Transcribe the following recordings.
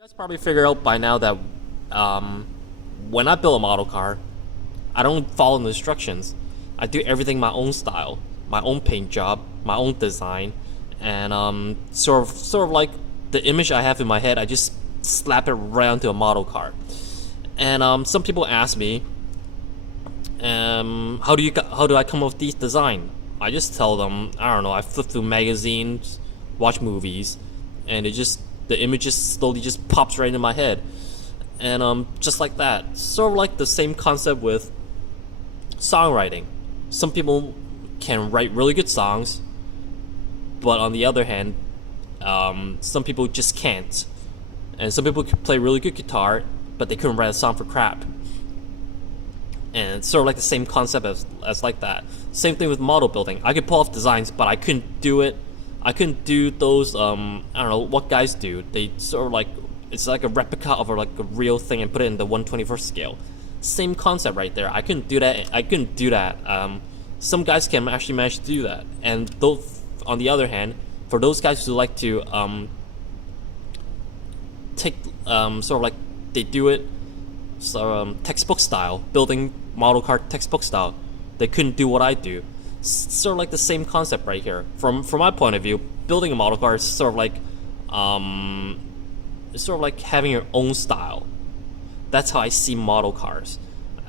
You guys probably figured out by now that when I build a model car, I don't follow the instructions. I do everything my own style, my own paint job, my own design, and sort of like the image I have in my head. I just slap it right onto a model car. And some people ask me, how do I come up with these design? I just tell them, I don't know. I flip through magazines, watch movies, and the image just slowly just pops right in my head, and just like that. Sort of like the same concept with songwriting. Some people can write really good songs, but on the other hand, some people just can't. And some people can play really good guitar, but they couldn't write a song for crap. And it's sort of like the same concept as like that. Same thing with model building. I could pull off designs, but I couldn't do it. I couldn't do those. I don't know what guys do. They sort of like, it's like a replica of like a real thing and put it in the 1/21st scale. Same concept right there. I couldn't do that. Some guys can actually manage to do that. And those, on the other hand, for those guys who like to take sort of like they do it textbook style, building model car textbook style. They couldn't do what I do. Sort of like the same concept right here. From my point of view, building a model car is sort of like it's sort of like having your own style. That's how I see model cars.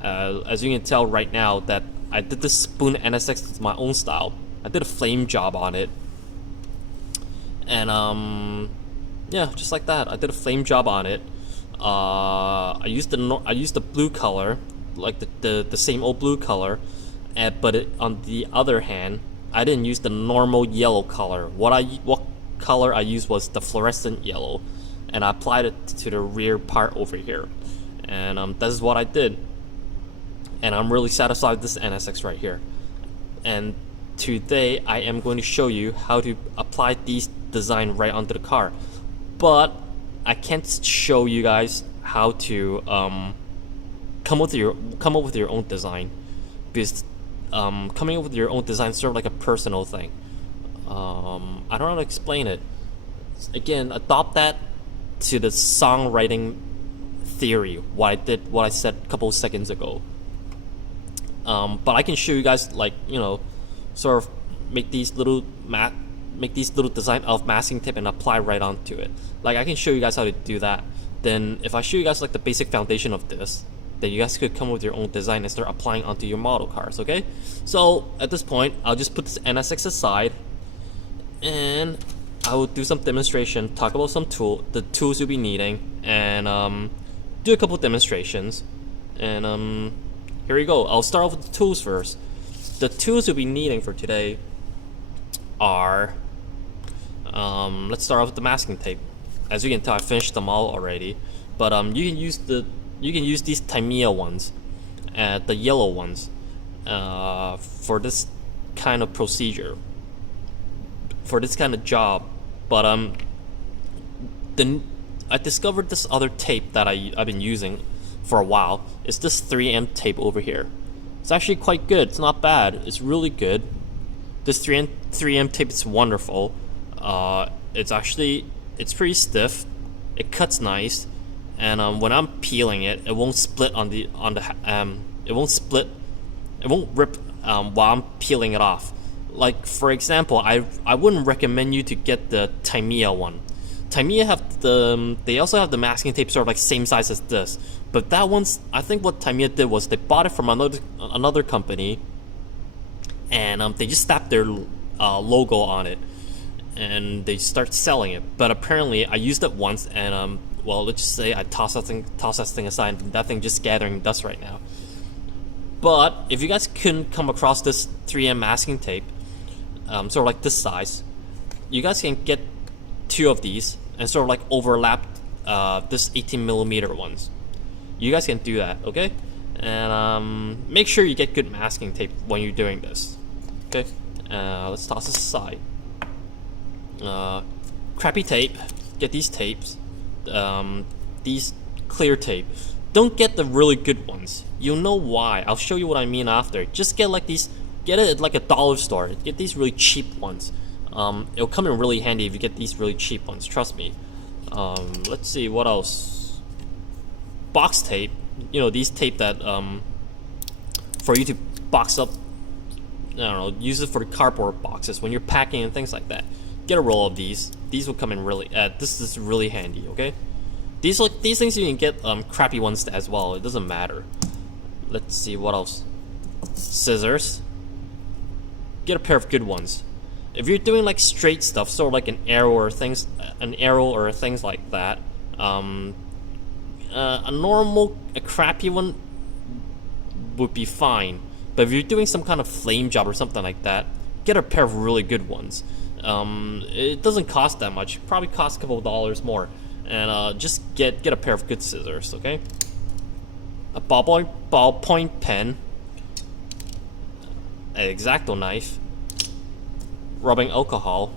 As you can tell right now, that I did this Spoon NSX with my own style. I did a flame job on it, and yeah, just like that. I did a flame job on it. I used the blue color, like the same old blue color, but on the other hand, I didn't use the normal yellow color. What color I used was the fluorescent yellow, and I applied it to the rear part over here, and that is what I did. And I'm really satisfied with this NSX right here. And today I am going to show you how to apply these design right onto the car, but I can't show you guys how to come up with your own design, because coming up with your own design is sort of like a personal thing. I don't know how to explain it. Again, adopt that to the songwriting theory. What I said a couple of seconds ago. But I can show you guys, like, you know, sort of make these little design of masking tape and apply right onto it. Like, I can show you guys how to do that. Then if I show you guys like the basic foundation of this, then you guys could come up with your own design and start applying onto your model cars. Okay, so at this point I'll just put this NSX aside, and I will do some demonstration, talk about the tools you'll be needing, and do a couple demonstrations. And here we go. I'll start off with the tools first. The tools you'll be needing for today are, let's start off with the masking tape. As you can tell, I finished them all already, but you can use these Tamiya ones, the yellow ones, for this kind of procedure, for this kind of job. But I discovered this other tape that I've been using for a while. It's this 3M tape over here. It's actually quite good. It's not bad. It's really good. This 3M tape is wonderful. It's pretty stiff. It cuts nice, and when I'm peeling it, it won't split it won't rip while I'm peeling it off. Like, for example, I wouldn't recommend you to get the Tamiya one. Tamiya they also have the masking tape sort of like same size as this, but that one's, I think what Tamiya did was they bought it from another company, and they just slapped their logo on it, and they start selling it. But apparently I used it once, and well, let's just say I toss that thing aside, and that thing just gathering dust right now. But if you guys couldn't come across this 3M masking tape, sort of like this size, you guys can get two of these and sort of like overlap this 18mm ones. You guys can do that, okay? And make sure you get good masking tape when you're doing this. Okay, let's toss this aside. Crappy tape. Get these tapes. These clear tape. Don't get the really good ones. You'll know why. I'll show you what I mean after. Just get like these. Get it at like a dollar store. Get these really cheap ones. It'll come in really handy if you get these really cheap ones. Trust me. Let's see what else. Box tape. You know, these tape that for you to box up. I don't know. Use it for cardboard boxes when you're packing and things like that. Get a roll of these. These will come in really. This is really handy. Okay. These things you can get crappy ones as well. It doesn't matter. Let's see what else. Scissors. Get a pair of good ones. If you're doing like straight stuff, sort of like an arrow or things like that, a crappy one would be fine. But if you're doing some kind of flame job or something like that, get a pair of really good ones. It doesn't cost that much. Probably costs a couple of dollars more. And just get a pair of good scissors, okay? A ballpoint pen, an X-Acto knife, rubbing alcohol,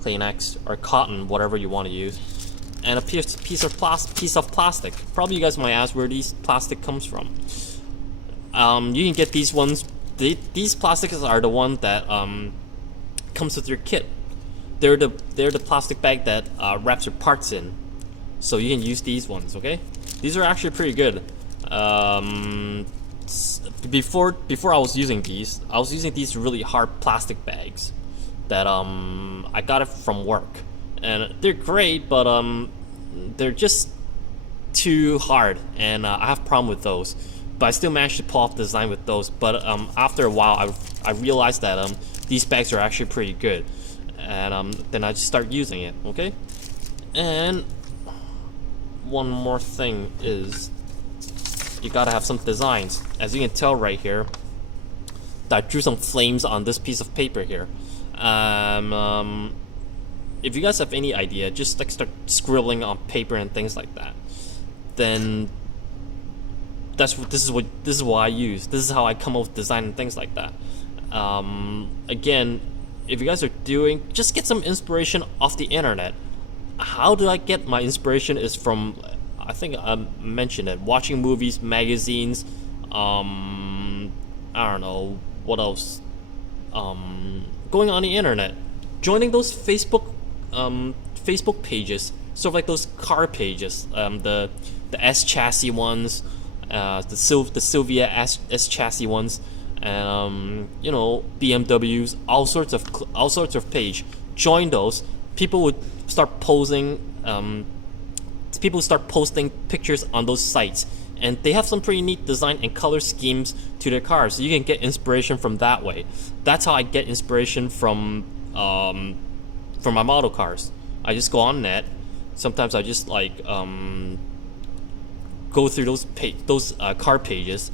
Kleenex or cotton, whatever you want to use, and a piece of plastic. Probably you guys might ask where these plastic comes from. You can get these ones. These plastics are the one that comes with your kit. They're the plastic bag that wraps your parts in, so you can use these ones. Okay, these are actually pretty good. Before I was using these really hard plastic bags that I got it from work, and they're great, but they're just too hard, and I have a problem with those. But I still managed to pull off the design with those. But after a while, I realized that these bags are actually pretty good, and then I just start using it. Okay, and one more thing is you gotta have some designs. As you can tell right here, I drew some flames on this piece of paper here. If you guys have any idea, just like start scribbling on paper and things like that. Then this is what I use. This is how I come up with design and things like that. Again, if you guys are doing, just get some inspiration off the internet. How do I get my inspiration is from, I think I mentioned it, watching movies, magazines, I don't know what else, going on the internet, joining those Facebook pages, sort of like those car pages, the S chassis ones, the Sylvia S chassis ones, and you know, BMWs, all sorts of page. Join those. People would start posting. People start posting pictures on those sites, and they have some pretty neat design and color schemes to their cars. So you can get inspiration from that way. That's how I get inspiration from my model cars. I just go on net. Sometimes I just like go through those car pages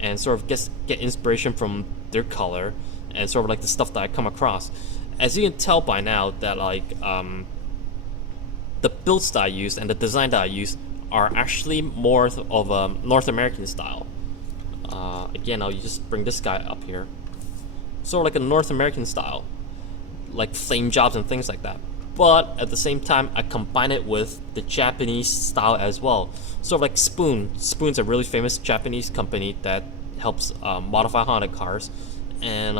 and sort of get inspiration from their color and sort of like the stuff that I come across. As you can tell by now that like the builds that I use and the design that I use are actually more of a North American style. Again, I'll just bring this guy up here. Sort of like a North American style, like flame jobs and things like that. But at the same time, I combine it with the Japanese style as well. Sort of like Spoon. Spoon's a really famous Japanese company that helps modify Honda cars. And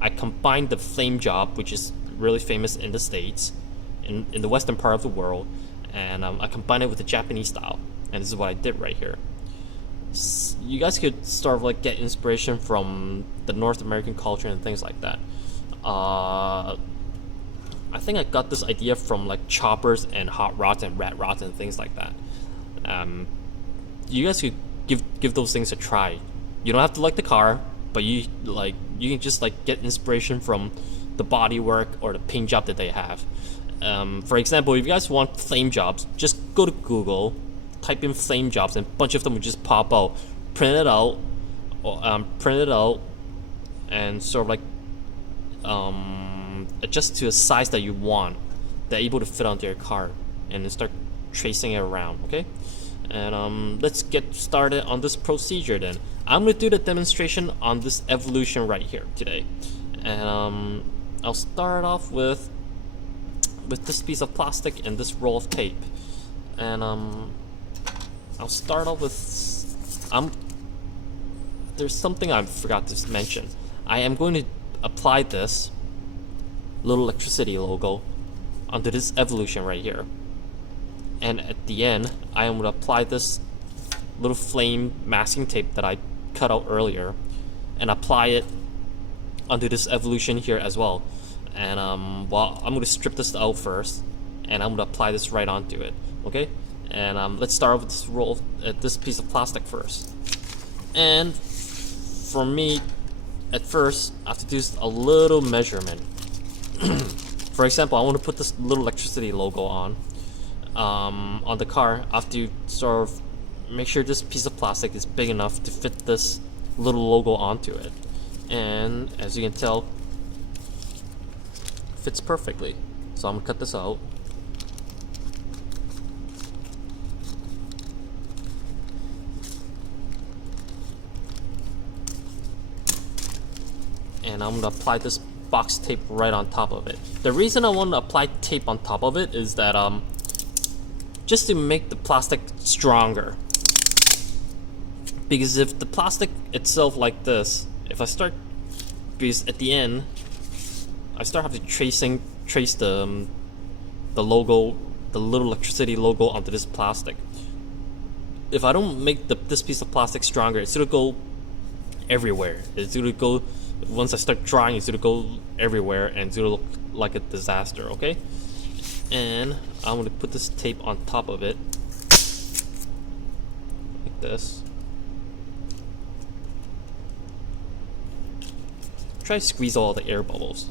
I combined the flame job, which is really famous in the States, in the western part of the world, and I combined it with the Japanese style. And this is what I did right here. You guys could sort of like get inspiration from the North American culture and things like that. I think I got this idea from like choppers and hot rods and rat rods and things like that. You guys could give those things a try. You don't have to like the car, but you can just like get inspiration from the bodywork or the paint job that they have. For example, if you guys want flame jobs, just go to Google, type in flame jobs, and a bunch of them will just pop out. Print it out, and sort of like adjust to a size that you want, they're able to fit onto your car, and then start tracing it around. Okay, and let's get started on this procedure. Then I'm gonna do the demonstration on this evolution right here today, and I'll start off with this piece of plastic and this roll of tape, and I'll start off with there's something I forgot to mention. I am going to apply this little electricity logo onto this evolution right here. And at the end, I am going to apply this little flame masking tape that I cut out earlier and apply it onto this evolution here as well. And well, I'm going to strip this out first, and I'm going to apply this right onto it. Okay, and let's start with this roll, this piece of plastic first. And for me, at first, I have to do a little measurement. For example, I want to put this little electricity logo on the car. I have to sort of make sure this piece of plastic is big enough to fit this little logo onto it. And as you can tell, fits perfectly. So I'm gonna cut this out. And I'm gonna apply this box tape right on top of it. The reason I want to apply tape on top of it is that just to make the plastic stronger. Because if the plastic itself like this, if I start, because at the end I start having to trace the logo, the little electricity logo onto this plastic. If I don't make this piece of plastic stronger, it's gonna go everywhere. It's gonna go, once I start drawing, it's gonna go everywhere and it's gonna look like a disaster. Okay, and I'm gonna put this tape on top of it like this. Try to squeeze all the air bubbles.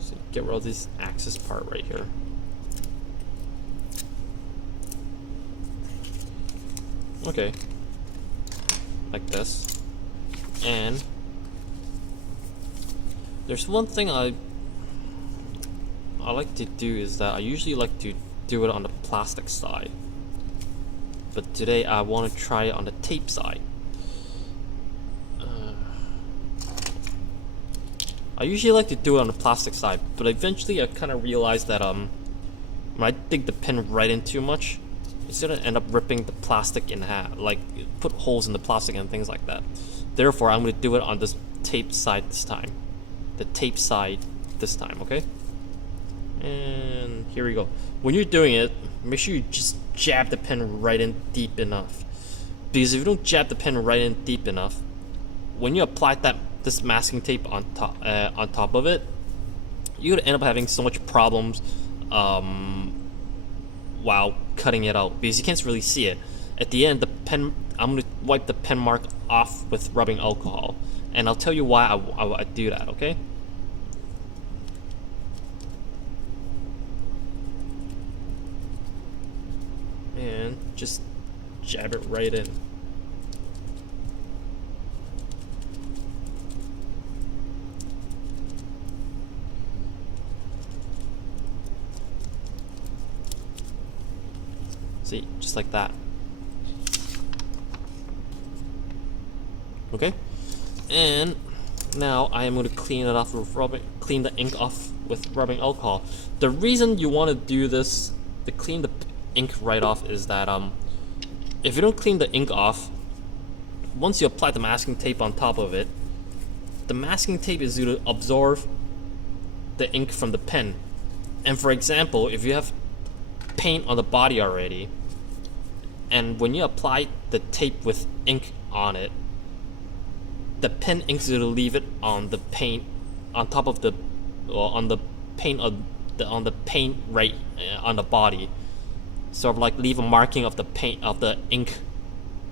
So get rid of this axis part right here. Okay, like this. And there's one thing I like to do is that I usually like to do it on the plastic side, but today I want to try it on the tape side. I usually like to do it on the plastic side, but eventually I kind of realized that when I dig the pen right in too much, it's gonna end up ripping the plastic in half, like put holes in the plastic and things like that. Therefore, I'm gonna do it on this tape side this time. The tape side this time, okay? And here we go. When you're doing it, make sure you just jab the pen right in deep enough. Because if you don't jab the pen right in deep enough, when you apply this masking tape on top of it, you're gonna end up having so much problems while cutting it out, because you can't really see it. At the end, the pen, I'm gonna wipe the pen mark off with rubbing alcohol, and I'll tell you why I do that. Okay. And just jab it right in. See, just like that. Okay, and now I am going to clean it off with clean the ink off with rubbing alcohol. The reason you want to do this, to clean the ink right off, is that if you don't clean the ink off, once you apply the masking tape on top of it, the masking tape is going to absorb the ink from the pen. And for example, if you have paint on the body already, and when you apply the tape with ink on it, the pen ink is going to leave it on the paint, on top of the, or on the paint on the paint right on the body. Sort of like leave a marking of the paint, of the ink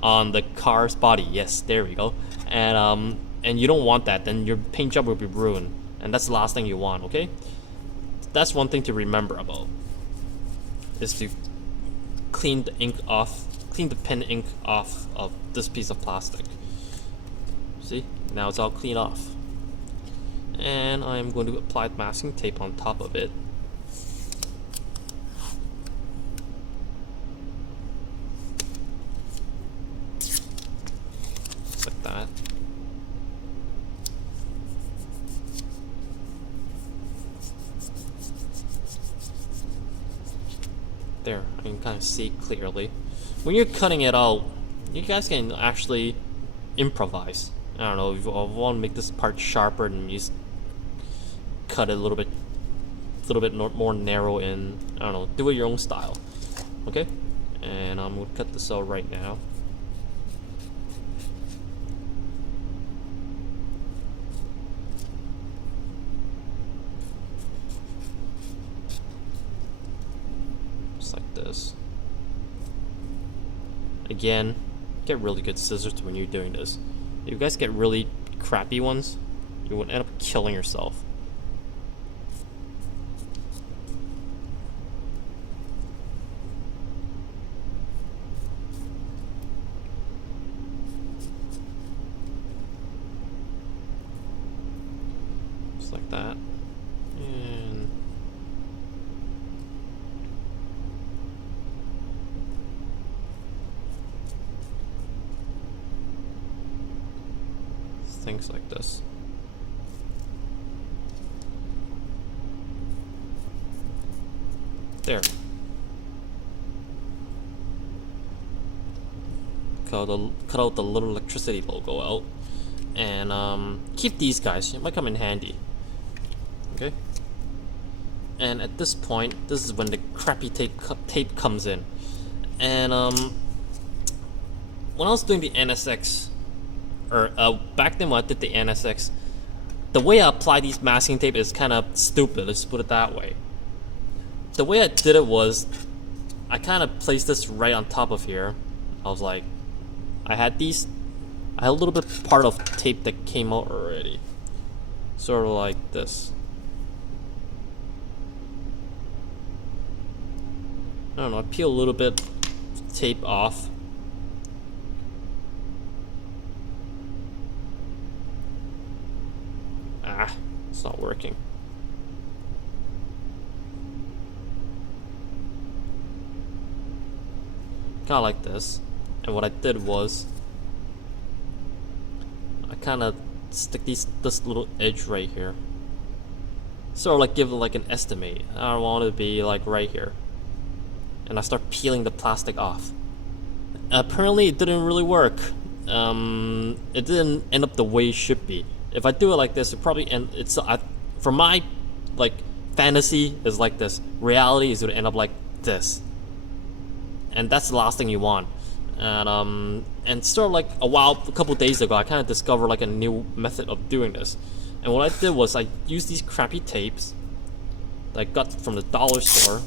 on the car's body. Yes, there we go. And you don't want that. Then your paint job will be ruined, and that's the last thing you want. Okay, that's one thing to remember about, is to clean the ink off, clean the pen ink off of this piece of plastic. See, now it's all clean off, and I'm going to apply masking tape on top of it. Just like that. There, I can kind of see clearly. When you're cutting it out, you guys can actually improvise. I don't know, if you want to make this part sharper, and you just cut it a little bit more narrow in. I don't know, do it your own style. Okay, and I'm gonna cut this out right now. Just like this. Again, get really good scissors when you're doing this. If you guys get really crappy ones, you would end up killing yourself. Just like that. And things like this. There. Cut out the little electricity logo out, and keep these guys. It might come in handy. Okay. And at this point, this is when the crappy tape comes in. And when I was doing the NSX, or back then when I did the NSX, the way I apply these masking tape is kind of stupid. Let's put it that way. The way I did it was, I kind of placed this right on top of here. I was like, I had a little bit part of tape that came out already, sort of like this. I don't know, I peel a little bit tape off. It's not working. Kinda like this. And what I did was, I kinda stick this little edge right here. Sort of like give it like an estimate. I don't want it to be like right here. And I start peeling the plastic off. Apparently it didn't really work. It didn't end up the way it should be. If I do it like this, it probably for my like fantasy is like this. Reality is gonna end up like this. And that's the last thing you want. And sort of like a couple days ago, I kind of discovered like a new method of doing this. And what I did was I used these crappy tapes that I got from the dollar store,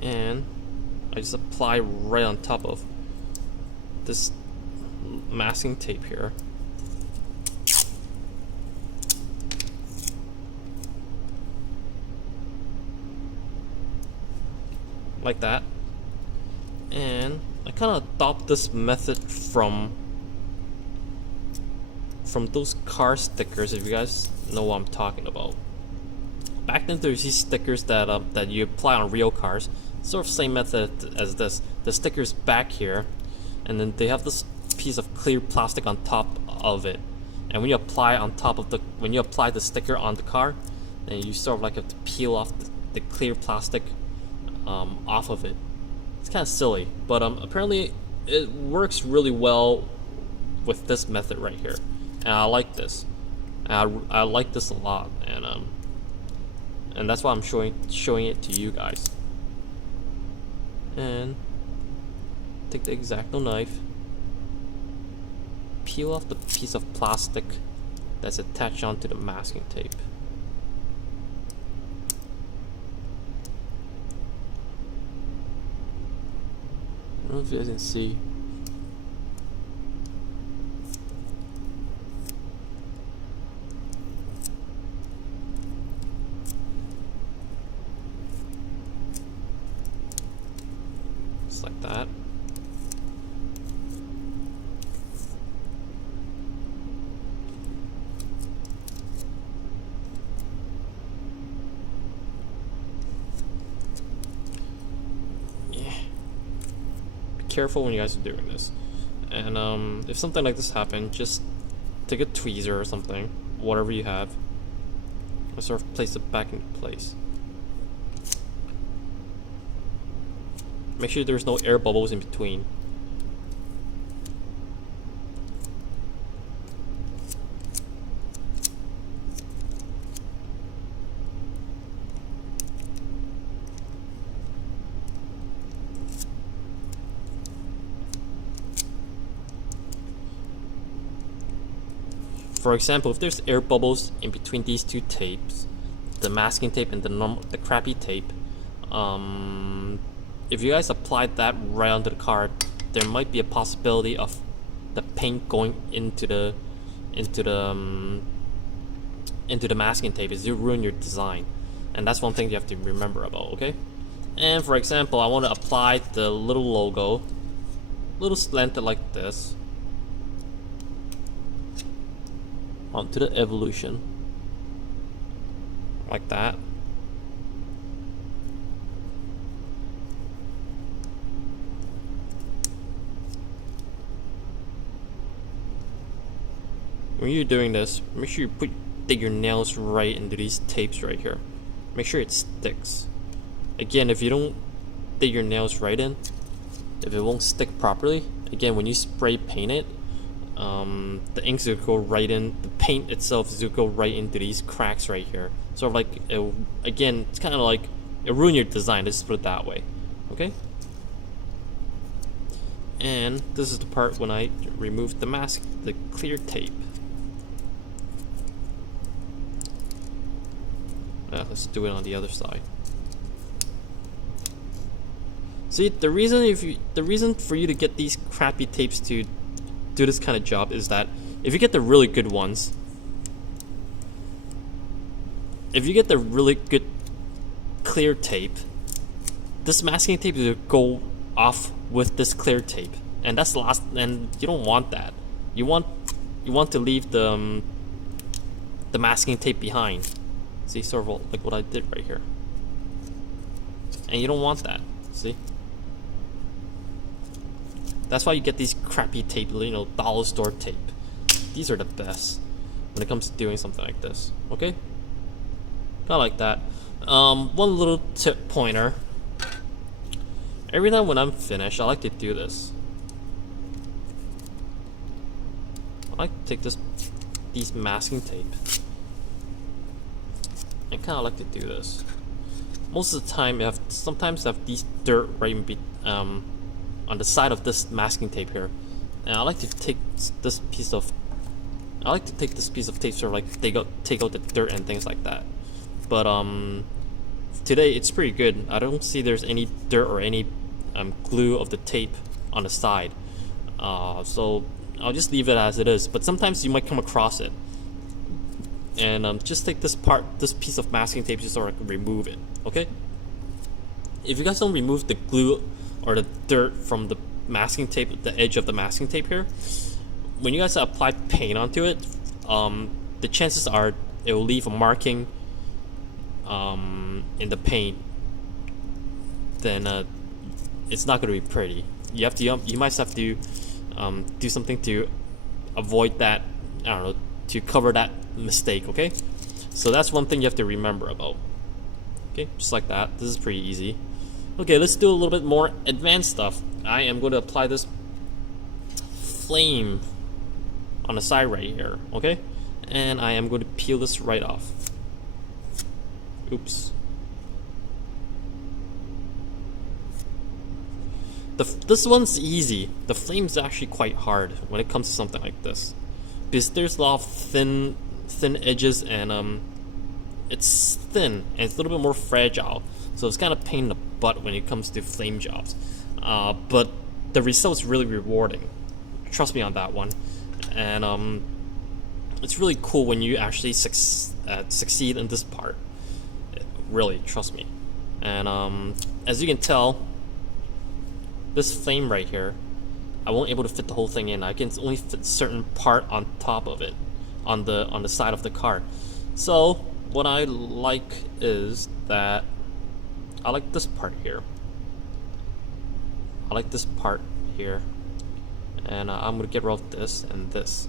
and I just apply right on top of this masking tape here. Like that. And I kind of adopt this method from those car stickers, if you guys know what I'm talking about. Back then there's these stickers that you apply on real cars. Sort of same method as this. The sticker's back here, and then they have this piece of clear plastic on top of it. And when you apply the sticker on the car, then you sort of like have to peel off the clear plastic off of it. It's kind of silly, but apparently it works really well with this method right here, and I like this. I like this a lot, and that's why I'm showing it to you guys. And take the X-Acto knife, peel off the piece of plastic that's attached onto the masking tape. I don't know if you guys can see. Just like that. Careful when you guys are doing this, and if something like this happens, just take a tweezer or something, whatever you have, and sort of place it back into place. Make sure there's no air bubbles in between. For example, if there's air bubbles in between these two tapes, the masking tape and the crappy tape, if you guys applied that right onto the card, there might be a possibility of the paint going into the masking tape. Is you ruin your design, and that's one thing you have to remember about. Okay, and for example, I want to apply the little logo, little slanted like this, onto the evolution, like that. When you're doing this, make sure you dig your nails right into these tapes right here. Make sure it sticks. Again, if you don't dig your nails right in, if it won't stick properly, again, when you spray paint it, the inks will go right in, the paint itself will go right into these cracks right here. Sort of like, again, it's kind of like, it ruin your design, let's put it that way. Okay? And this is the part when I remove the mask, the clear tape. Let's do it on the other side. See, the reason for you to get these crappy tapes to do this kind of job is that if you get the really good ones, if you get the really good clear tape, this masking tape will go off with this clear tape, and that's last. And you don't want that. You want to leave the masking tape behind. See, sort of like what I did right here. And you don't want that. See? That's why you get these crappy tape, you know, dollar store tape. These are the best when it comes to doing something like this. Okay? Kind of like that. One little tip pointer. Every time when I'm finished, I like to do this. I like to take these masking tape. I kind of like to do this. Most of the time, sometimes I have these dirt right on the side of this masking tape here, and I like to take this piece of tape, sort of like take out the dirt and things like that. But today it's pretty good. I don't see there's any dirt or any glue of the tape on the side, so I'll just leave it as it is. But sometimes you might come across it. And just take this piece of masking tape, just sort of remove it, okay? If you guys don't remove the glue or the dirt from the masking tape, the edge of the masking tape here, when you guys apply paint onto it, the chances are it will leave a marking in the paint. Then it's not going to be pretty. You might have to do something to avoid that. I don't know, to cover that mistake. Okay, so that's one thing you have to remember about. Okay, just like that. This is pretty easy. Okay, let's do a little bit more advanced stuff. I am going to apply this flame on the side right here. Okay, and I am going to peel this right off. Oops. This one's easy. The flame's actually quite hard when it comes to something like this, because there's a lot of thin edges, and it's thin and it's a little bit more fragile, so it's kind of pain in the butt when it comes to flame jobs, but the result's really rewarding, trust me on that one. And it's really cool when you actually succeed in this part, really, trust me. And as you can tell, this flame right here, I won't able to fit the whole thing in. I can only fit a certain part on top of it, on the side of the card. So what I like is that I like this part here. I like this part here, and I'm gonna get rid of this and this.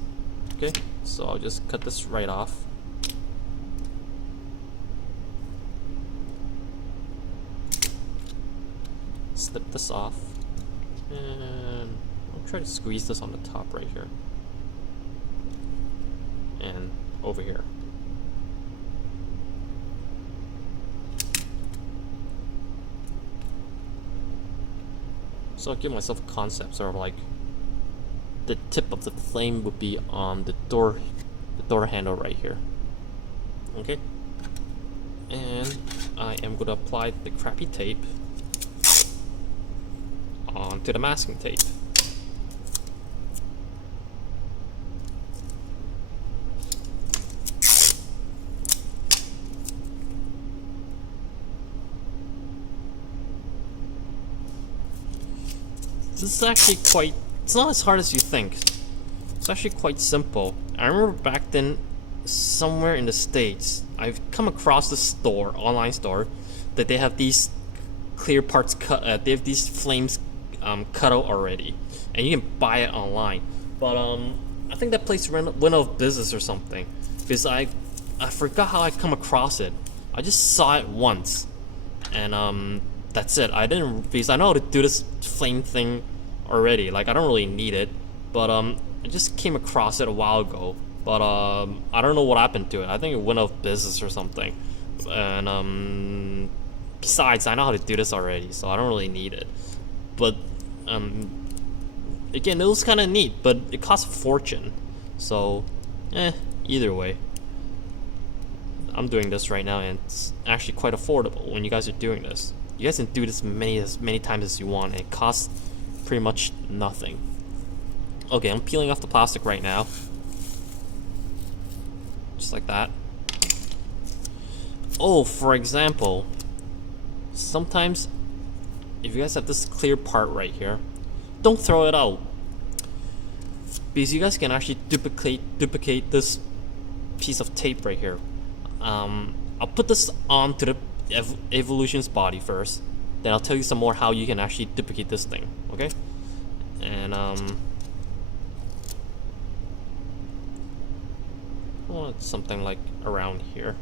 Okay, so I'll just cut this right off. snip this off, and I'll try to squeeze this on the top right here, and over here. So I'll give myself a concept, sort of like the tip of the flame would be on the door handle right here. Okay, and I am going to apply the crappy tape onto the masking tape. This is actually quite, it's not as hard as you think. It's actually quite simple. I remember back then, somewhere in the States, I've come across this store, online store, that they have these clear parts cut, they have these flames cut out already, and you can buy it online. But I think that place went out of business or something, because I forgot how I come across it. I just saw it once, and that's it. I didn't, because I know how to do this flame thing already. Like, I don't really need it, but I just came across it a while ago. But I don't know what happened to it. I think it went out of business or something. And besides, I know how to do this already, so I don't really need it. But again, it was kind of neat, but it cost a fortune. So, either way, I'm doing this right now, and it's actually quite affordable when you guys are doing this. You guys can do this many times as you want, and it costs pretty much nothing. Okay, I'm peeling off the plastic right now. Just like that. Oh, for example, sometimes if you guys have this clear part right here, don't throw it out, because you guys can actually duplicate this piece of tape right here. I'll put this onto the Evolution's body first, then I'll tell you some more how you can actually duplicate this thing. Okay, and I want something like around here.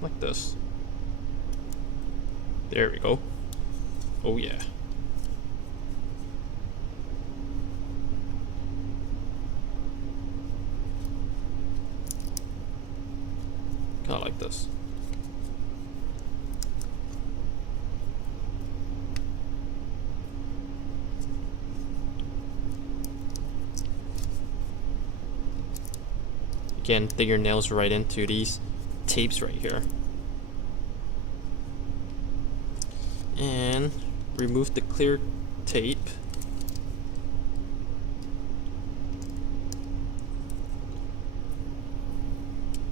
Like this. There we go. Oh yeah. Kind of like this. Again, dig your nails right into these tapes right here. And remove the clear tape.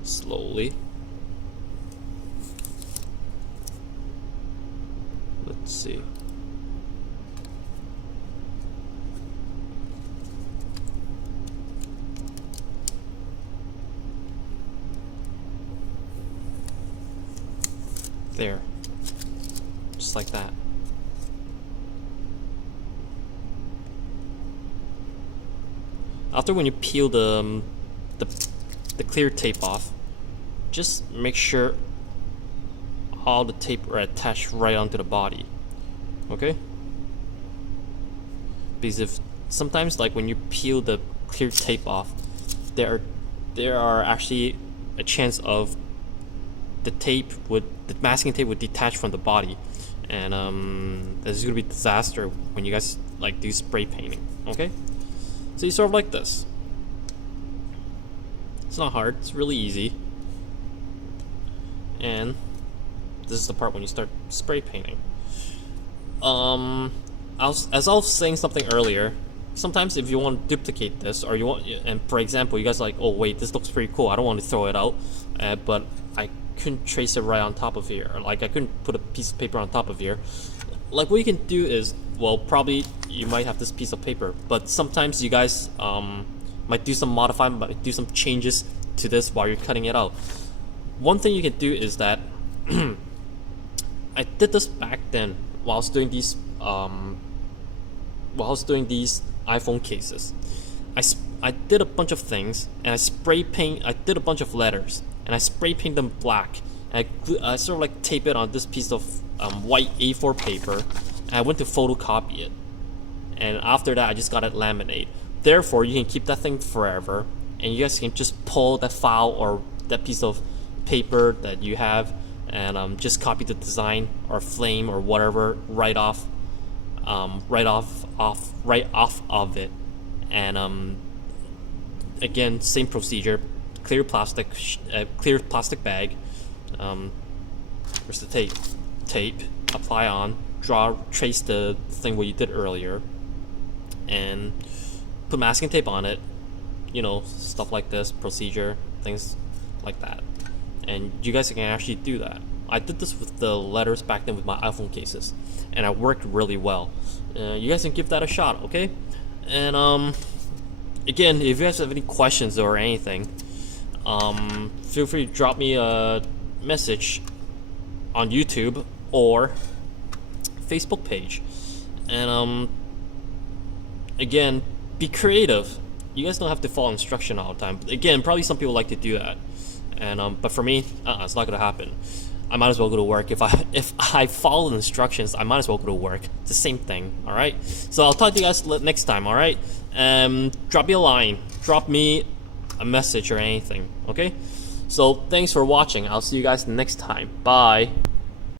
Slowly. Let's see. There. Just like that. After when you peel the clear tape off, just make sure all the tape are attached right onto the body. Okay? Because if sometimes, like when you peel the clear tape off, there are actually a chance of the masking tape would detach from the body, and this is gonna be a disaster when you guys like do spray painting. Okay, so you sort of like this. It's not hard, it's really easy, and this is the part when you start spray painting. As I was saying something earlier, sometimes if you want to duplicate this, or you want, and for example, you guys are like, oh wait, this looks pretty cool, I don't want to throw it out, but I couldn't trace it right on top of here, or like I couldn't put a piece of paper on top of here. Like what you can do is, well, probably you might have this piece of paper, but sometimes you guys might do some modifying, might do some changes to this while you're cutting it out. One thing you can do is that I did this back then while I was doing these iPhone cases. I did a bunch of things, and I did a bunch of letters, and I spray paint them black. And I sort of like tape it on this piece of white A4 paper, and I went to photocopy it. And after that, I just got it laminate. Therefore, you can keep that thing forever, and you guys can just pull that file or that piece of paper that you have, and just copy the design or flame or whatever right off of it. And again, same procedure. Clear plastic bag. Where's the tape? Tape. Apply on. Trace the thing what you did earlier, and put masking tape on it. You know, stuff like this, procedure, things like that. And you guys can actually do that. I did this with the letters back then with my iPhone cases, and it worked really well. You guys can give that a shot, okay? And again, if you guys have any questions or anything, feel free to drop me a message on YouTube or Facebook page. And again, be creative. You guys don't have to follow instruction all the time. Again, probably some people like to do that, and but for me, it's not gonna happen. I might as well go to work. If I follow the instructions, I might as well go to work. It's the same thing. All right. So I'll talk to you guys next time. All right. Drop me a line. Drop me a message or anything. Okay. So thanks for watching. I'll see you guys next time. Bye.